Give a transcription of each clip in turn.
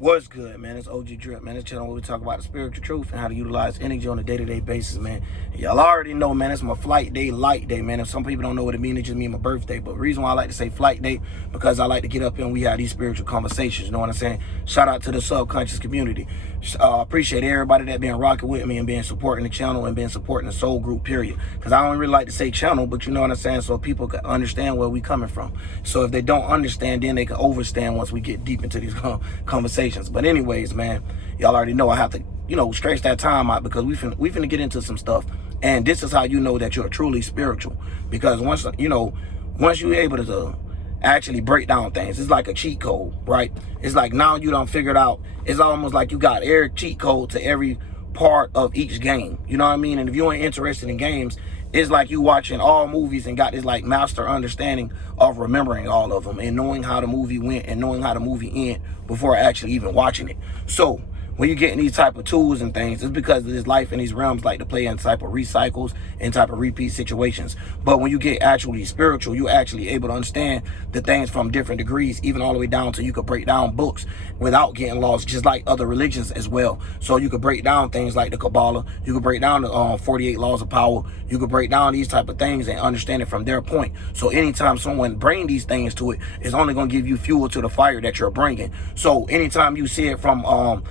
What's good, man? It's OG Drip, man. This channel where we talk about the spiritual truth and how to utilize energy on a day-to-day basis, man. Y'all already know, man, it's my flight day, light day, man. If some people don't know what it means, it just means my birthday. But the reason why I like to say flight day, because I like to get up here and we have these spiritual conversations, you know what I'm saying? Shout out to the subconscious community. Appreciate everybody that been rocking with me and been supporting the channel and been supporting the soul group, period. Because I don't really like to say channel, but you know what I'm saying? So people can understand where we coming from. So if they don't understand, then they can overstand once we get deep into these conversations. But anyways, man, y'all already know I have to, stretch that time out because we finna get into some stuff. And this is how you know that you're truly spiritual. Because once you're able to actually break down things, it's like a cheat code, right? It's like now you done figured out, it's almost like you got every cheat code to every part of each game. You know what I mean? And if you ain't interested in games, it's like you watching all movies and got this like master understanding of remembering all of them and knowing how the movie went and knowing how the movie ended before actually even watching it. So when you're getting these type of tools and things, it's because of this life in these realms like to play in type of recycles and type of repeat situations. But when you get actually spiritual, you're actually able to understand the things from different degrees, even all the way down to you could break down books without getting lost, just like other religions as well. So you could break down things like the Kabbalah, you could break down the 48 laws of power, you could break down these type of things and understand it from their point. So anytime someone bring these things to it, it's only going to give you fuel to the fire that you're bringing. So anytime you see it from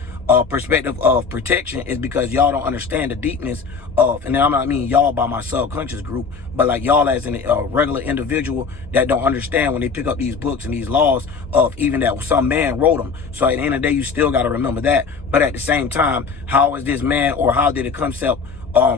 perspective of protection, is because y'all don't understand the deepness of, and I mean y'all by my subconscious group, but like y'all as a regular individual that don't understand when they pick up these books and these laws of even that some man wrote them. So at the end of the day, you still got to remember that. But at the same time, how is this man, or how did the concept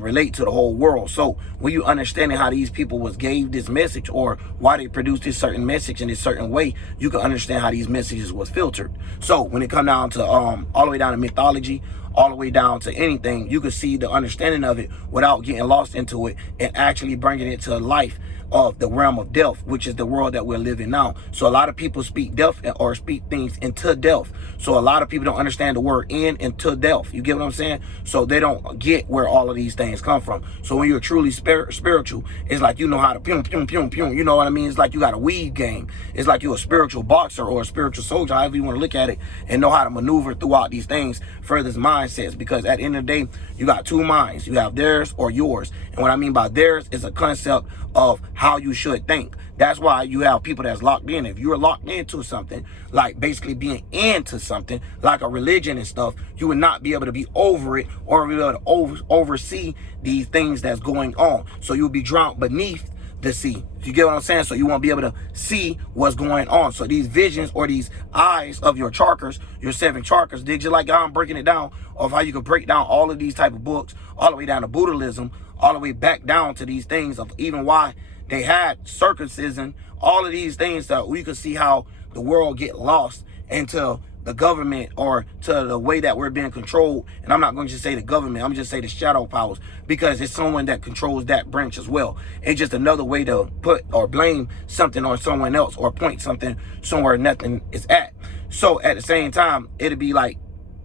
relate to the whole world? So when you understanding how these people was gave this message, or why they produced this certain message in this certain way, you can understand how these messages was filtered. So when it come down to all the way down to mythology, all the way down to anything, you can see the understanding of it without getting lost into it and actually bringing it to life of the realm of death, which is the world that we're living now. So a lot of people speak death or speak things into death. So a lot of people don't understand the word in into death. You get what I'm saying? So they don't get where all of these things come from. So when you're truly spiritual, it's like you know how to pum, pum, pum, pum. You know what I mean? It's like you got a weed game. It's like you're a spiritual boxer or a spiritual soldier, however you want to look at it, and know how to maneuver throughout these things for this mindsets. Because at the end of the day, you got two minds. You have theirs or yours. And what I mean by theirs is a concept of how you should think. That's why you have people that's locked in. If you're locked into something, like basically being into something, like a religion and stuff, you would not be able to be over it or be able to oversee these things that's going on. So you'll be drowned beneath the sea. You get what I'm saying? So you won't be able to see what's going on. So these visions or these eyes of your chakras, your 7 chakras, did you like how I'm breaking it down of how you can break down all of these type of books, all the way down to Buddhism, all the way back down to these things of even why they had circumcision, all of these things that we could see how the world get lost into the government or to the way that we're being controlled. And I'm not going to just say the government, I'm just say the shadow powers, because it's someone that controls that branch as well. It's just another way to put or blame something on someone else or point something somewhere nothing is at. So at the same time, it'll be like,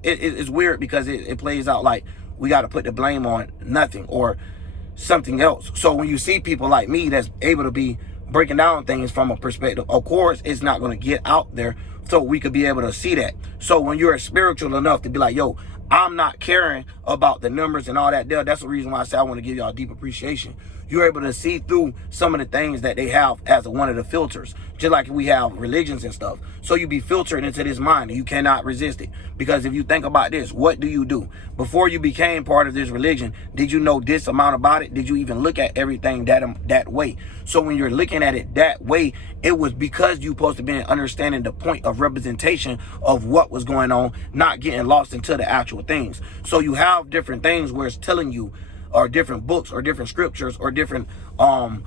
it's weird because it plays out like we got to put the blame on nothing or something else. So when you see people like me that's able to be breaking down things from a perspective, of course it's not going to get out there so we could be able to see that. So when you're spiritual enough to be like, yo, I'm not caring about the numbers and all that there, that's the reason why I say I want to give y'all deep appreciation. You're able to see through some of the things that they have as one of the filters, just like we have religions and stuff. So you be filtered into this mind and you cannot resist it. Because if you think about this, what do you do? Before you became part of this religion, did you know this amount about it? Did you even look at everything that way? So when you're looking at it that way, it was because you're supposed to be understanding the point of representation of what was going on, not getting lost into the actual things. So you have different things where it's telling you, or different books or different scriptures or different how I'm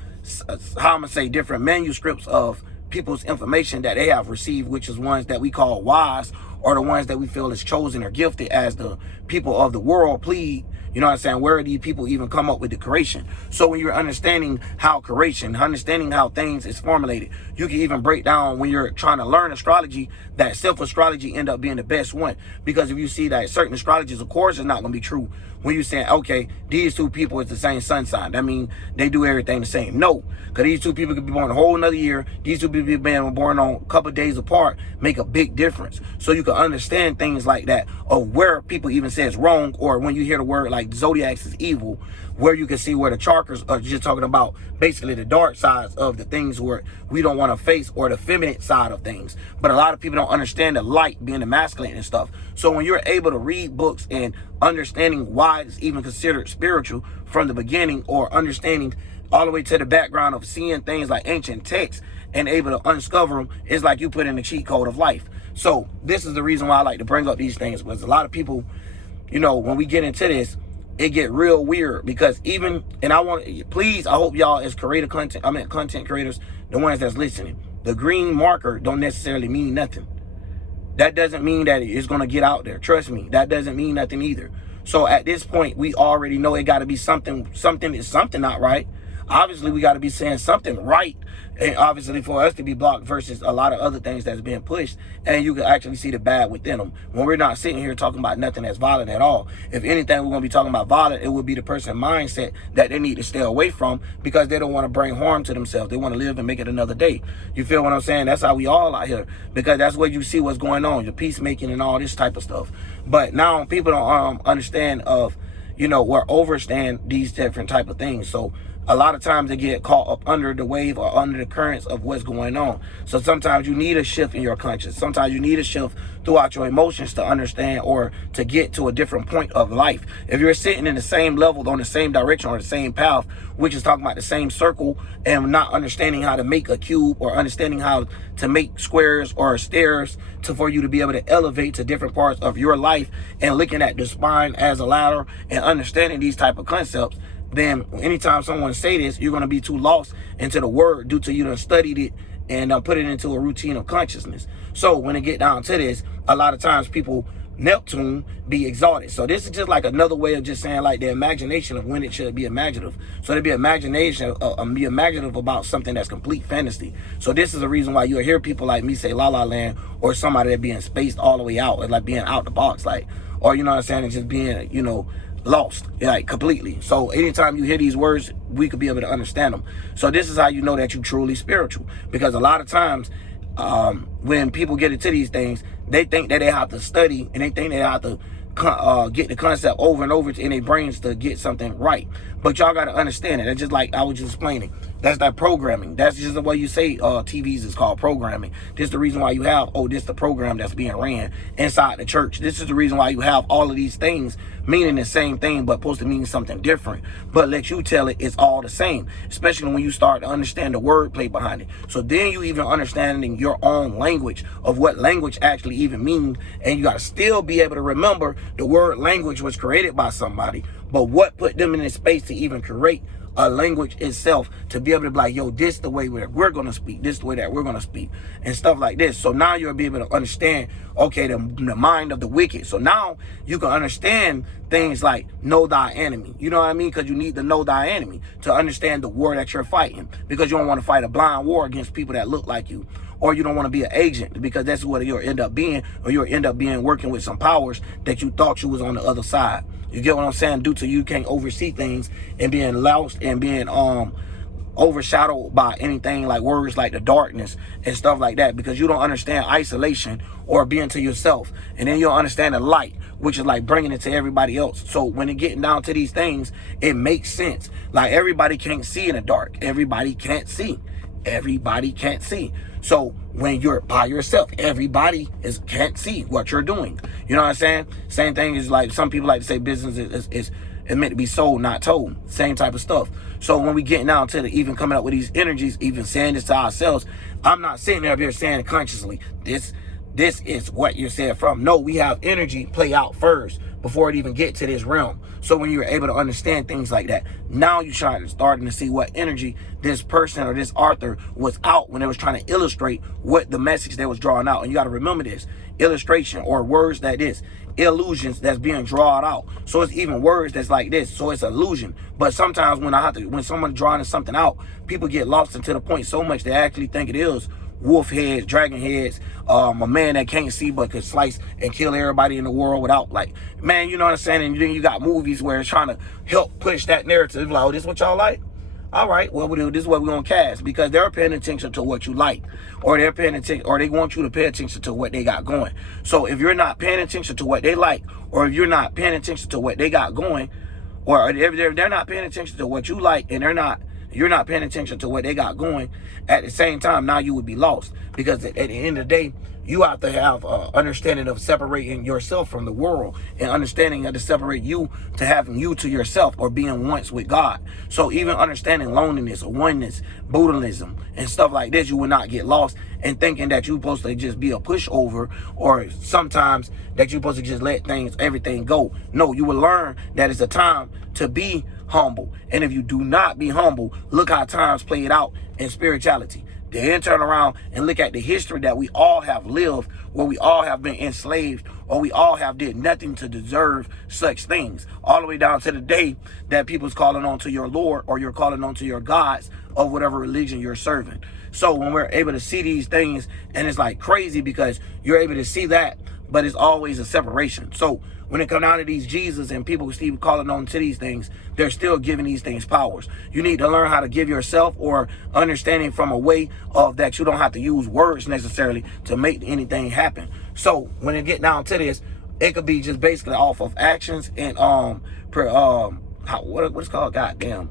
gonna say different manuscripts of people's information that they have received, which is ones that we call wise, or the ones that we feel is chosen or gifted as the people of the world plead, You know what I'm saying? Where do these people even come up with the creation? So when you're understanding how creation, understanding how things is formulated, you can even break down when you're trying to learn astrology, that self-astrology end up being the best one. Because if you see that certain astrologies, of course, is not going to be true. When you're saying, okay, these two people is the same sun sign, that means they do everything the same. No, because these two people could be born a whole another year. These two people being born on a couple of days apart make a big difference. So you can understand things like that, of where people even say it's wrong, or when you hear the word like zodiacs is evil, where you can see where the chakras are just talking about basically the dark sides of the things where we don't want to face, or the feminine side of things. But a lot of people don't understand the light being the masculine and stuff. So when you're able to read books and understanding why it's even considered spiritual from the beginning, or understanding all the way to the background of seeing things like ancient texts and able to uncover them, it's like you put in the cheat code of life. So this is the reason why I like to bring up these things, because a lot of people, you know, when we get into this, it get real weird. Because even, and I hope y'all as content creators, the ones that's listening, the green marker don't necessarily mean nothing. That doesn't mean that it's going to get out there. Trust me, that doesn't mean nothing either. So at this point, we already know it got to be something is something not right. Obviously, we got to be saying something right, and obviously for us to be blocked versus a lot of other things that's being pushed, and you can actually see the bad within them. When we're not sitting here talking about nothing that's violent at all. If anything, we're going to be talking about violent, it would be the person's mindset that they need to stay away from, because they don't want to bring harm to themselves. They want to live and make it another day. You feel what I'm saying? That's how we all out here, because that's where you see what's going on, your peacemaking and all this type of stuff. But now people don't understand of, you know, or overstand these different type of things. So a lot of times they get caught up under the wave or under the currents of what's going on. So sometimes you need a shift in your conscience. Sometimes you need a shift throughout your emotions to understand, or to get to a different point of life. If you're sitting in the same level, on the same direction, or the same path, which is talking about the same circle, and not understanding how to make a cube, or understanding how to make squares or stairs for you to be able to elevate to different parts of your life, and looking at the spine as a ladder and understanding these type of concepts, then anytime someone say this, you're going to be too lost into the word due to you done studied it and put it into a routine of consciousness. So when it get down to this, a lot of times people, Neptune be exalted. So this is just like another way of just saying like the imagination of when it should be imaginative. So to be imaginative about something that's complete fantasy. So this is the reason why you'll hear people like me say La La Land, or somebody that being spaced all the way out, like being out the box, like, or you know what I'm saying, and just being, you know, lost, like completely. So anytime you hear these words, we could be able to understand them. So this is how you know that you truly spiritual, because a lot of times when people get into these things, they think that they have to study, and they think they have to get the concept over and over in their brains to get something right. But y'all got to understand it. It's just like I was just explaining. That's that programming. That's just the way you say TVs is called programming. This is the reason why you have, this the program that's being ran inside the church. This is the reason why you have all of these things meaning the same thing, but supposed to mean something different. But let you tell it's all the same, especially when you start to understand the wordplay behind it. So then you even understanding your own language of what language actually even means, and you got to still be able to remember the word language was created by somebody, but what put them in this space to even create a language itself, to be able to be like, yo, this the way we're going to speak, this the way that we're going to speak, and stuff like this. So now you'll be able to understand, okay, the mind of the wicked. So now you can understand things like know thy enemy. You know what I mean? Because you need to know thy enemy to understand the war that you're fighting, because you don't want to fight a blind war against people that look like you. Or you don't want to be an agent, because that's what you'll end up being, or you'll end up being working with some powers that you thought you was on the other side. You get what I'm saying? Due to you can't oversee things and being lost and being overshadowed by anything like words like the darkness and stuff like that, because you don't understand isolation or being to yourself. And then you'll understand the light, which is like bringing it to everybody else. So when it getting down to these things, it makes sense. Like everybody can't see in the dark. Everybody can't see. Everybody can't see. So when you're by yourself, everybody can't see what you're doing. You know what I'm saying? Same thing is like some people like to say business is meant to be sold, not told. Same type of stuff. So when we getting down to even coming up with these energies, even saying this to ourselves, I'm not sitting there up here saying it consciously, this is what you're saying from. No, we have energy play out first before it even get to this realm. So when you're able to understand things like that, now you're starting to see what energy this person or this author was out when they was trying to illustrate what the message they was drawing out. And you got to remember this, illustration or words that is illusions that's being drawn out. So it's even words that's like this. So it's illusion. But sometimes when someone's drawing something out, people get lost into the point so much they actually think it is wolf heads, dragon heads, a man that can't see but could slice and kill everybody in the world without, like, man, you know what I'm saying? And then you got movies where it's trying to help push that narrative. Like, oh, this what y'all like? All right, well, this is what we're going to cast, because they're paying attention to what you like, or they're paying attention, or they want you to pay attention to what they got going. So if you're not paying attention to what they like, or if you're not paying attention to what they got going, or if they're not paying attention to what you like, and you're not paying attention to what they got going at the same time, now you would be lost. Because at the end of the day, you have to have understanding of separating yourself from the world, and understanding how to separate you to having you to yourself, or being once with God. So even understanding loneliness or oneness, Buddhism, and stuff like this, you will not get lost and thinking that you're supposed to just be a pushover, or sometimes that you're supposed to just let everything go. No, you will learn that it's a time to be humble. And if you do not be humble, look how times played out in spirituality. Then turn around and look at the history that we all have lived, where we all have been enslaved, or we all have did nothing to deserve such things, all the way down to the day that people's calling on to your Lord, or you're calling on to your gods of whatever religion you're serving. So when we're able to see these things, and it's like crazy because you're able to see that, but it's always a separation. So when it comes down to these Jesus and people still calling on to these things, they're still giving these things powers. You need to learn how to give yourself, or understanding from a way of that you don't have to use words necessarily to make anything happen. So when it get down to this, it could be just basically off of actions and what's called, goddamn,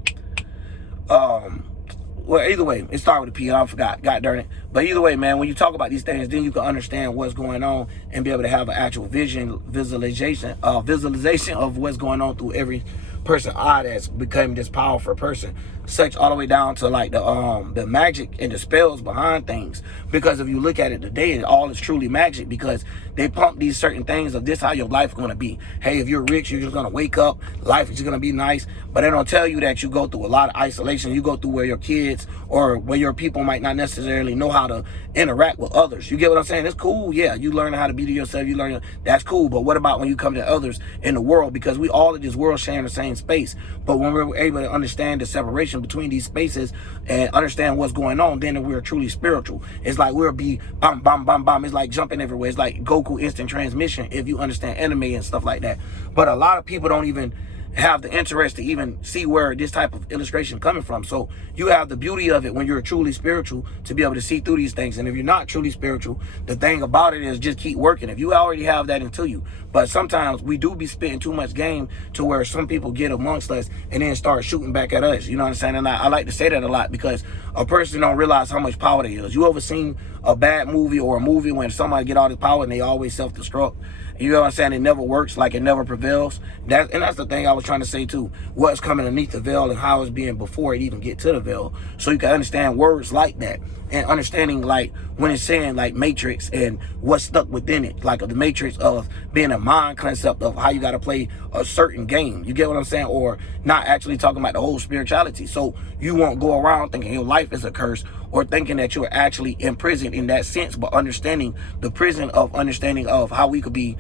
well, either way, it started with a P. I forgot. God darn it. But either way, man, when you talk about these things, then you can understand what's going on and be able to have an actual visualization of what's going on through every person that's becoming this powerful person, such all the way down to like the magic and the spells behind things. Because if you look at it today, it all is truly magic, because they pump these certain things of this how your life is going to be. Hey, if you're rich, you're just going to wake up, life is just going to be nice. But they don't tell you that you go through a lot of isolation. You go through where your kids or where your people might not necessarily know how to interact with others. You get what I'm saying? It's cool. Yeah, you learn how to be to yourself. You learn, that's cool. But what about when you come to others in the world? Because we all in this world sharing the same space. But when we're able to understand the separation between these spaces and understand what's going on, then we're truly spiritual. It's like we'll be bam, bam, bam, bam. It's like jumping everywhere. It's like Goku instant transmission if you understand anime and stuff like that. But a lot of people don't even have the interest to even see where this type of illustration coming from. So you have the beauty of it when you're truly spiritual to be able to see through these things. And if you're not truly spiritual, the thing about it is just keep working. If you already have that into you, but sometimes we do be spitting too much game to where some people get amongst us and then start shooting back at us. You know what I'm saying? And I like to say that a lot, because a person don't realize how much power they is. You ever seen a bad movie or a movie when somebody get all this power and they always self-destruct? You know what I'm saying? It never works, like it never prevails. And that's the thing I was trying to say too. What's coming underneath the veil and how it's being before it even get to the veil. So you can understand words like that. And understanding like when it's saying like matrix and what's stuck within it. Like the matrix of being a mind concept of how you got to play a certain game. You get what I'm saying? Or not actually talking about the whole spirituality. So you won't go around thinking your life is a curse, or thinking that you're actually imprisoned in that sense, but understanding the prison of understanding of how we could be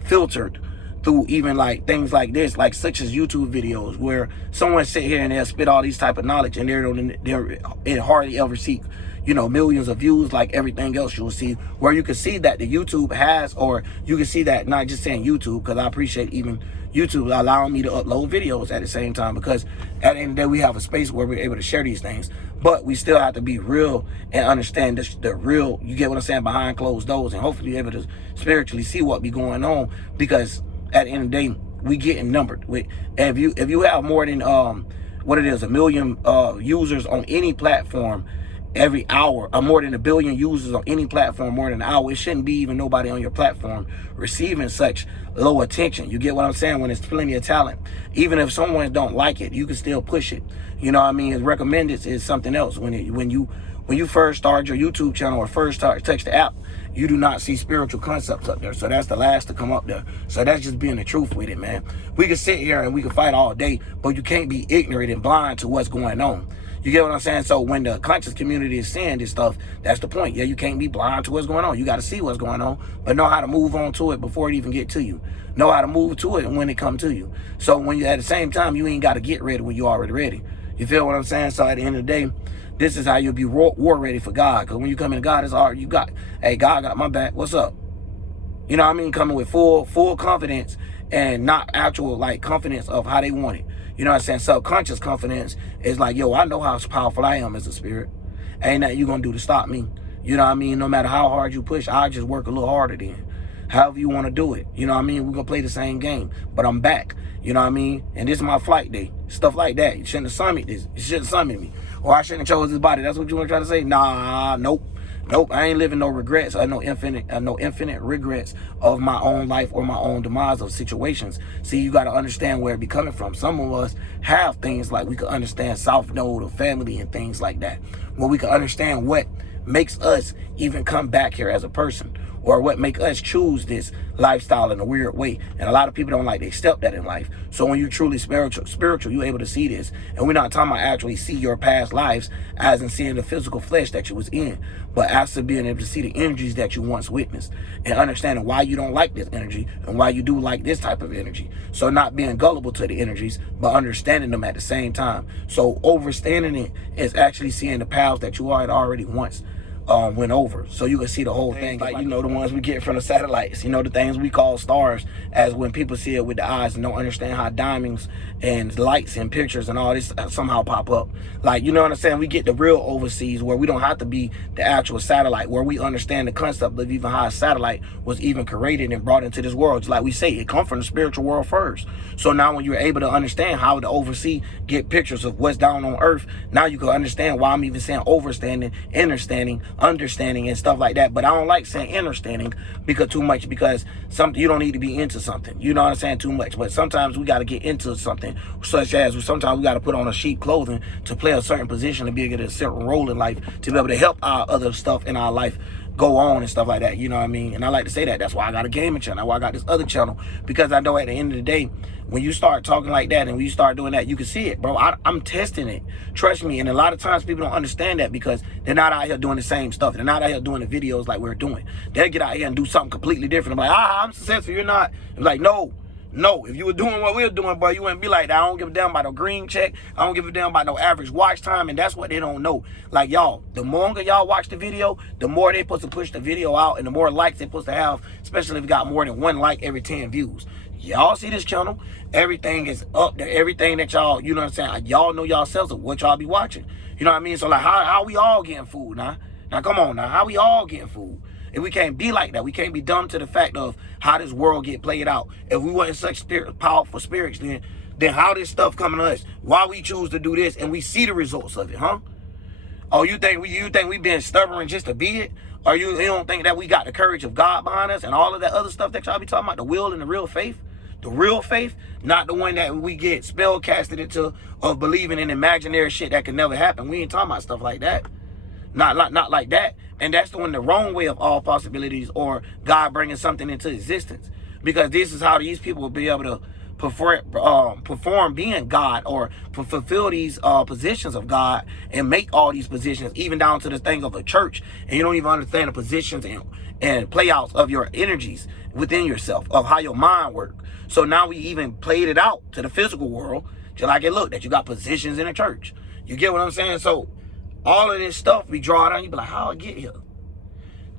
filtered through even like things like this, like such as YouTube videos, where someone sit here and they'll spit all these type of knowledge, and it hardly ever see, you know, millions of views like everything else you'll see, where you can see that the YouTube has, or you can see that, not just saying YouTube, because I appreciate even YouTube allowing me to upload videos at the same time, because at the end of the day, we have a space where we're able to share these things, but we still have to be real and understand the real, you get what I'm saying, behind closed doors, and hopefully be able to spiritually see what be going on, because at the end of the day, we getting numbered. And if you have more than what it is, 1 million users on any platform every hour, or more than 1 billion users on any platform more than an hour, it shouldn't be even nobody on your platform receiving such low attention. You get what I'm saying? When there's plenty of talent, even if someone don't like it, you can still push it. You know what I mean? It's recommended is something else. When you first start your YouTube channel or first touch the app, you do not see spiritual concepts up there. So that's the last to come up there. So that's just being the truth with it, man. We can sit here and we can fight all day, but you can't be ignorant and blind to what's going on. You get what I'm saying? So when the conscious community is saying this stuff, that's the point. Yeah, you can't be blind to what's going on. You got to see what's going on, but know how to move on to it before it even get to you. Know how to move to it when it come to you. So when you at the same time, you ain't got to get ready when you already ready. You feel what I'm saying? So at the end of the day, this is how you'll be war ready for God. Because when you come into God, it's all you got. Hey, God got my back. What's up? You know what I mean? Coming with full confidence and not actual like confidence of how they want it. You know what I'm saying? Subconscious confidence is like, yo, I know how powerful I am as a spirit. Ain't nothing you gonna do to stop me. You know what I mean? No matter how hard you push, I just work a little harder then. However you want to do it. You know what I mean? We're gonna play the same game. But I'm back. You know what I mean? And this is my flight day. Stuff like that. You shouldn't have summoned this. You shouldn't have summoned me. Or I shouldn't have chose this body. That's what you want to try to say? Nah, nope. Nope, I ain't living no regrets. No infinite regrets of my own life or my own demise of situations. See, you got to understand where it be coming from. Some of us have things like we can understand South Node or family and things like that, where we can understand what makes us even come back here as a person, or what make us choose this lifestyle in a weird way. And a lot of people don't like to accept that in life. So when you're truly spiritual, you're able to see this. And we're not talking about actually see your past lives as in seeing the physical flesh that you was in, but after being able to see the energies that you once witnessed and understanding why you don't like this energy and why you do like this type of energy. So not being gullible to the energies, but understanding them at the same time. So overstanding it is actually seeing the paths that you had already once went over, so you can see the whole thing. Like, you know, the ones we get from the satellites, you know, the things we call stars, as when people see it with the eyes and don't understand how diamonds and lights and pictures and all this somehow pop up. Like, you know what I'm saying? We get the real overseas where we don't have to be the actual satellite, where we understand the concept of even how a satellite was even created and brought into this world. Just like we say, it come from the spiritual world first. So now when you're able to understand how to oversee, get pictures of what's down on earth, now you can understand why I'm even saying overstanding, understanding, and stuff like that. But I don't like saying understanding because you don't need to be into something. You know what I'm saying? Too much. But sometimes we got to get into something, such as sometimes we got to put on a sheep clothing to play a certain position, to be able to get a certain role in life, to be able to help our other stuff in our life go on and stuff like that. You know what I mean? And I like to say that. That's why I got a gaming channel. That's why I got this other channel, because I know at the end of the day, when you start talking like that and when you start doing that, you can see it, bro. I'm testing it. Trust me. And a lot of times people don't understand that because they're not out here doing the same stuff. They're not out here doing the videos like we're doing. They'll get out here and do something completely different. I'm like, I'm successful. You're not. I'm like, no. If you were doing what we're doing, bro, you wouldn't be like that. I don't give a damn about no green check. I don't give a damn about no average watch time. And that's what they don't know. Like, y'all, the longer y'all watch the video, the more they supposed to push the video out and the more likes they supposed to have, especially if you got more than 1 like every 10 views. Y'all see this channel, everything is up there. Everything that y'all, you know what I'm saying, y'all know yourselves of what y'all be watching. You know what I mean? So, like, how we all getting food now? Now, come on now. How we all getting food? And we can't be like that. We can't be dumb to the fact of how this world get played out. If we wasn't such powerful spirits, then how this stuff coming to us? Why we choose to do this and we see the results of it, huh? Oh, you think we being stubborn just to be it? Or you don't think that we got the courage of God behind us and all of that other stuff that y'all be talking about, the will and the real faith? The real faith, not the one that we get spell casted into of believing in imaginary shit that can never happen. We ain't talking about stuff like that. Not like that. And that's the wrong way of all possibilities, or God bringing something into existence. Because this is how these people will be able to perform being God, or fulfill these positions of God and make all these positions, even down to the thing of a church. And you don't even understand the positions and playouts of your energies within yourself, of how your mind works. So now we even played it out to the physical world, just like it looked, that you got positions in a church. You get what I'm saying? So all of this stuff we draw down, you be like, how I get here?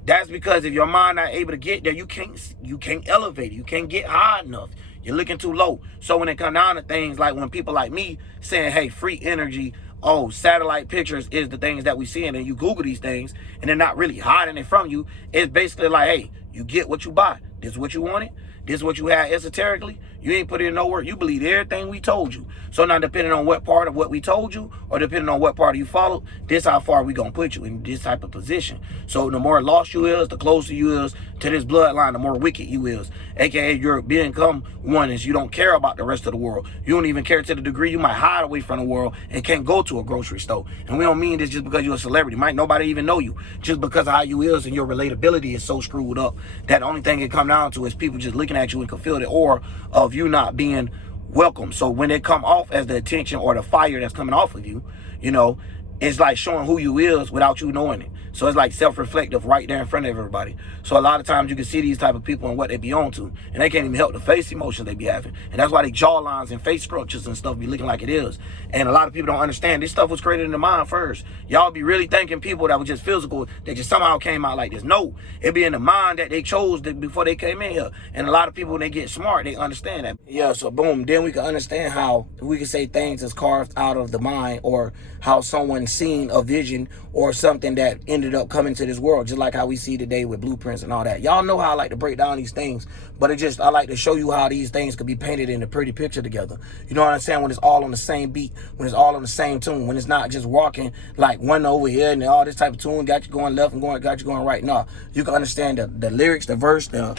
That's because if your mind not able to get there, you can't elevate it. You can't get high enough. You're looking too low. So when it comes down to things like when people like me saying, hey, free energy, oh, satellite pictures is the things that we see, and then you Google these things and they're not really hiding it from you. It's basically like, hey, you get what you buy. This is what you wanted. This is what you had esoterically. You ain't put in no work. You believe everything we told you. So now, depending on what part of what we told you, or depending on what part you followed, this how far we gonna put you in this type of position. So the more lost you is, the closer you is to this bloodline, the more wicked you is. AKA, you're become one is you don't care about the rest of the world. You don't even care to the degree you might hide away from the world and can't go to a grocery store. And we don't mean this just because you're a celebrity. Might nobody even know you. Just because of how you is and your relatability is so screwed up that the only thing it come down to is people just looking at you and can feel the aura of you not being welcome. So when they come off as the attention or the fire that's coming off of you, you know, It's like showing who you is without you knowing it. So it's like self-reflective right there in front of everybody. So a lot of times you can see these type of people and what they be on to, and they can't even help the face emotions they be having. And that's why they jawlines and face structures and stuff be looking like it is. And a lot of people don't understand this stuff was created in the mind first. Y'all be really thinking people that were just physical, they just somehow came out like this. No, it be in the mind that they chose before they came in here. And a lot of people, when they get smart, they understand that. Yeah, so boom, then we can understand how we can say things is carved out of the mind, or how someone seen a vision or something that ended up coming to this world, just like how we see today with blueprints and all that. Y'all know how I like to break down these things, but I like to show you how these things could be painted in a pretty picture together. You know what I'm saying? When it's all on the same beat, when it's all on the same tune, when it's not just walking like one over here and all this type of tune got you going left and got you going right. No, you can understand the lyrics, the verse, the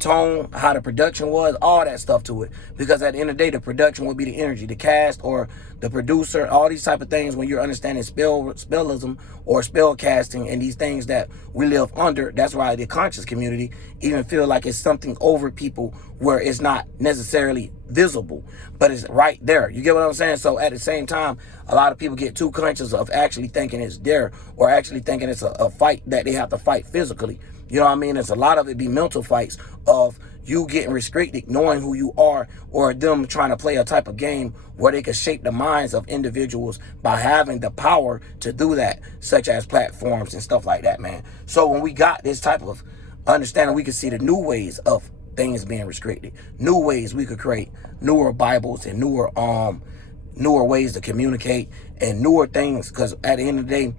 tone, how the production was, all that stuff to it. Because at the end of the day, the production will be the energy, the cast or the producer, all these type of things. When you're understanding spellism or spell casting and these things that we live under, that's why the conscious community even feel like it's something over people where it's not necessarily visible, but it's right there. You get what I'm saying? So at the same time, a lot of people get too conscious of actually thinking it's there, or actually thinking it's a fight that they have to fight physically. You know what I mean? It's a lot of it be mental fights of you getting restricted, knowing who you are, or them trying to play a type of game where they can shape the minds of individuals by having the power to do that, such as platforms and stuff like that, man. So when we got this type of understanding, we can see the new ways of things being restricted, new ways we could create newer Bibles and newer ways to communicate and newer things, because at the end of the day,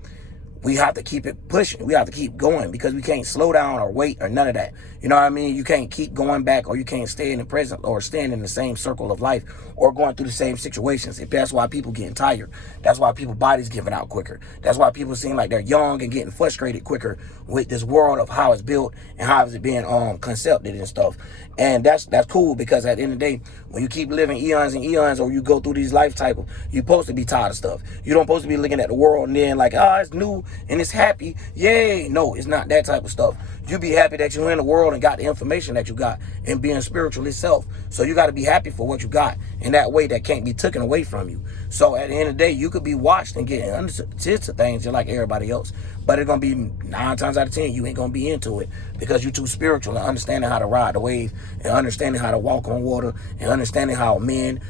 we have to keep it pushing. We have to keep going, because we can't slow down or wait or none of that. You know what I mean? You can't keep going back, or you can't stay in the present or stand in the same circle of life or going through the same situations. That's why people getting tired. That's why people bodies giving out quicker. That's why people seem like they're young and getting frustrated quicker with this world of how it's built and how it's being concepted and stuff. And that's cool, because at the end of the day, when you keep living eons and eons, or you go through these life cycles, you're supposed to be tired of stuff. You don't supposed to be looking at the world and then like, it's new and it's happy. Yay. No, it's not that type of stuff. You be happy that you're in the world and got the information that you got and being spiritual itself. So you got to be happy for what you got in that way that can't be taken away from you. So at the end of the day, you could be watched and getting understood to things just like everybody else. But it's going to be 9 times out of 10, you ain't going to be into it, because you're too spiritual and understanding how to ride the wave and understanding how to walk on water and understanding how men,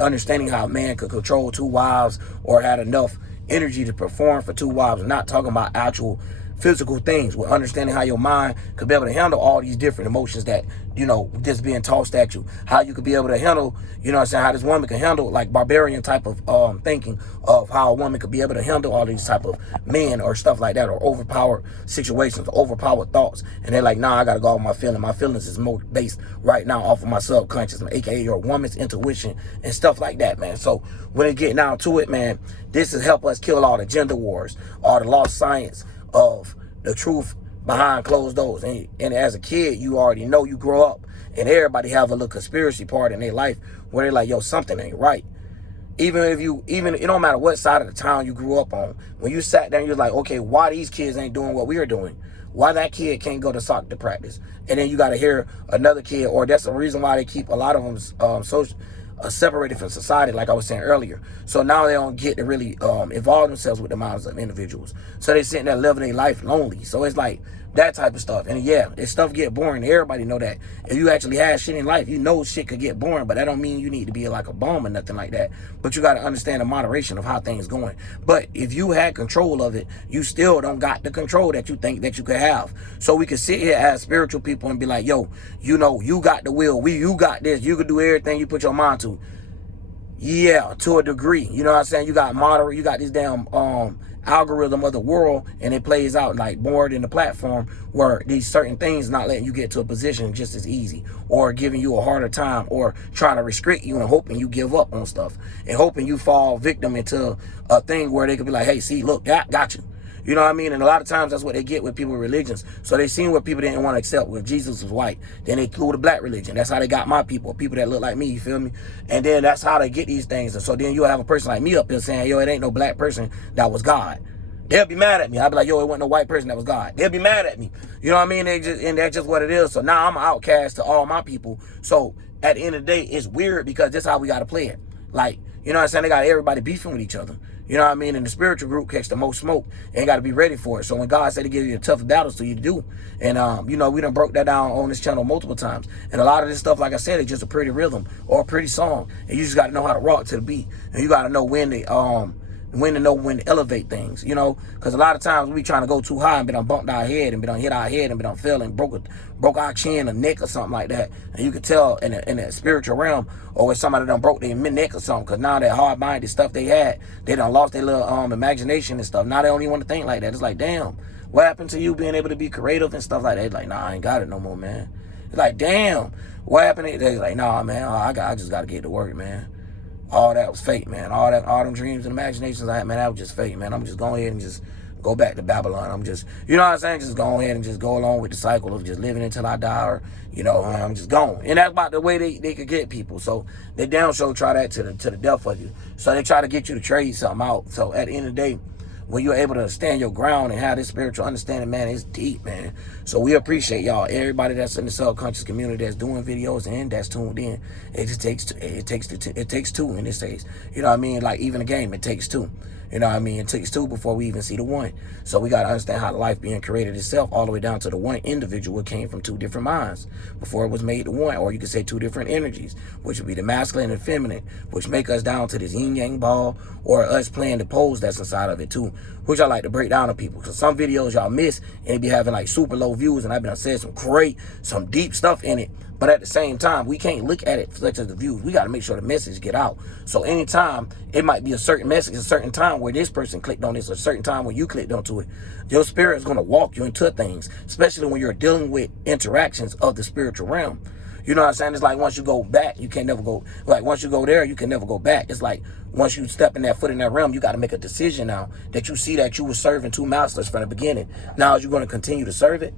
understanding how a man could control 2 wives or had enough energy to perform for 2 wives. I'm not talking about actual physical things. We're understanding how your mind could be able to handle all these different emotions that, you know, just being tossed at you. How you could be able to handle, you know what I'm saying, how this woman can handle like barbarian type of thinking of how a woman could be able to handle all these type of men or stuff like that, or overpowered situations, overpowered thoughts. And they're like, nah, I got to go off my feelings. My feelings is more based right now off of my subconscious, aka your woman's intuition and stuff like that, man. So when it get down to it, man, this has helped us kill all the gender wars, all the lost science of the truth behind closed doors. And as a kid, you already know, you grow up and everybody have a little conspiracy part in their life where they're like, yo, something ain't right. Even it don't matter what side of the town you grew up on. When you sat down, you're like, okay, why these kids ain't doing what we are doing? Why that kid can't go to soccer practice? And then you got to hear another kid, or that's the reason why they keep a lot of them separated from society, like I was saying earlier. So now they don't get to really involve themselves with the minds of individuals. So they sitting there living their life lonely. So it's like that type of stuff. And yeah, if stuff get boring, everybody know that. If you actually have shit in life, you know shit could get boring, but that don't mean you need to be like a bum or nothing like that. But you got to understand the moderation of how things going. But if you had control of it, you still don't got the control that you think that you could have. So we could sit here as spiritual people and be like, yo, you know, you got the will. You got this. You could do everything you put your mind to. Yeah, to a degree. You know what I'm saying? You got moderate. You got this damn algorithm of the world, and it plays out like board in the platform where these certain things not letting you get to a position just as easy, or giving you a harder time, or trying to restrict you and hoping you give up on stuff and hoping you fall victim into a thing where they could be like, hey, see, look, got you. You know what I mean? And a lot of times that's what they get with people with religions. So they seen what people didn't want to accept. When Jesus was white, then they cool the black religion. That's how they got my people that look like me, you feel me? And then that's how they get these things. And so then you'll have a person like me up there saying, yo, it ain't no black person that was God. They'll be mad at me. I'll be like, yo, it wasn't no white person that was God. They'll be mad at me. You know what I mean? And that's just what it is. So now I'm an outcast to all my people. So at the end of the day, it's weird, because that's how we got to play it. Like, you know what I'm saying? They got everybody beefing with each other. You know what I mean? And the spiritual group catch the most smoke. Ain't got to be ready for it. So when God said He give you the tough battles to you to do, and you know, we done broke that down on this channel multiple times. And a lot of this stuff, like I said, is just a pretty rhythm or a pretty song, and you just got to know how to rock to the beat, and you got to know when to elevate things, you know, because a lot of times we trying to go too high and be done bumped our head and be done hit our head and be done fell and broke our chin or neck or something like that. And you could tell in the spiritual realm, or if somebody done broke their neck or something, because now that hard-minded stuff they had, they done lost their little imagination and stuff. Now they don't even want to think like that. It's like, damn, what happened to you being able to be creative and stuff like that? It's like, nah, I ain't got it no more, man. It's like, damn, what happened? They're like, nah, man, I just got to get to work, man. All that was fake, man. All them dreams and imaginations I had, man, that was just fake, man. I'm just going ahead and just go back to Babylon. I'm just, you know what I'm saying? Just go ahead and just go along with the cycle of just living until I die, or, you know, I'm just gone. And that's about the way they could get people. So they down show try that to the death of you. So they try to get you to trade something out. So at the end of the day, when you're able to stand your ground and have this spiritual understanding, man, it's deep, man. So we appreciate y'all, everybody that's in the subconscious community that's doing videos and that's tuned in. It takes two in this case. You know what I mean? Like even a game, it takes two. You know what I mean? It takes two before we even see the one. So we got to understand how life being created itself, all the way down to the one individual came from two different minds before it was made to one. Or you could say two different energies, which would be the masculine and feminine, which make us down to this yin-yang ball, or us playing the pose that's inside of it too, which I like to break down to people. Because some videos y'all miss and they be having like super low views, and I've been said some deep stuff in it. But at the same time, we can't look at it such as the views. We got to make sure the message get out. So anytime, it might be a certain message, a certain time where this person clicked on this, a certain time when you clicked onto it. Your spirit is going to walk you into things, especially when you're dealing with interactions of the spiritual realm. You know what I'm saying? It's like once you go back, you can never go, like once you go there, you can never go back. It's like once you step in that foot in that realm, you got to make a decision now that you see that you were serving two masters from the beginning. Now, is you going to continue to serve it,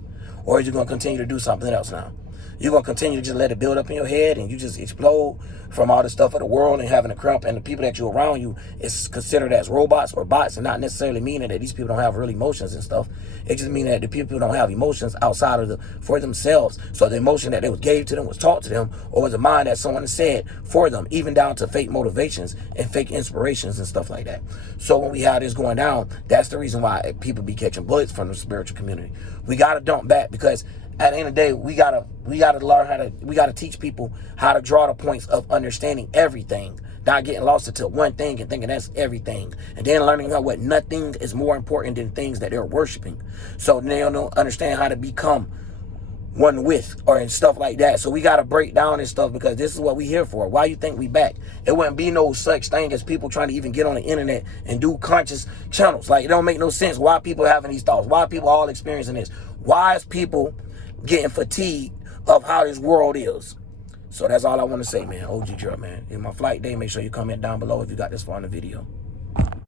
or is you going to continue to do something else now? You're going to continue to just let it build up in your head and you just explode from all the stuff of the world and having a cramp, and the people that you're around you is considered as robots or bots, and not necessarily meaning that these people don't have real emotions and stuff. It just means that the people don't have emotions outside of for themselves. So the emotion that they was gave to them was taught to them, or was a mind that someone said for them, even down to fake motivations and fake inspirations and stuff like that. So when we have this going down, that's the reason why people be catching bullets from the spiritual community. We got to dump back, because at the end of the day, we gotta learn we gotta teach people how to draw the points of understanding everything, not getting lost into one thing and thinking that's everything, and then learning how what nothing is more important than things that they're worshiping. So they don't understand how to become one with, or and stuff like that. So we gotta break down this stuff, because this is what we here for. Why you think we back? It wouldn't be no such thing as people trying to even get on the internet and do conscious channels. Like, it don't make no sense. Why people having these thoughts? Why people all experiencing this? Why is people getting fatigued of how this world is? So that's all I want to say, man. OG Drill, man. In my flight day, make sure you comment down below if you got this far in the video.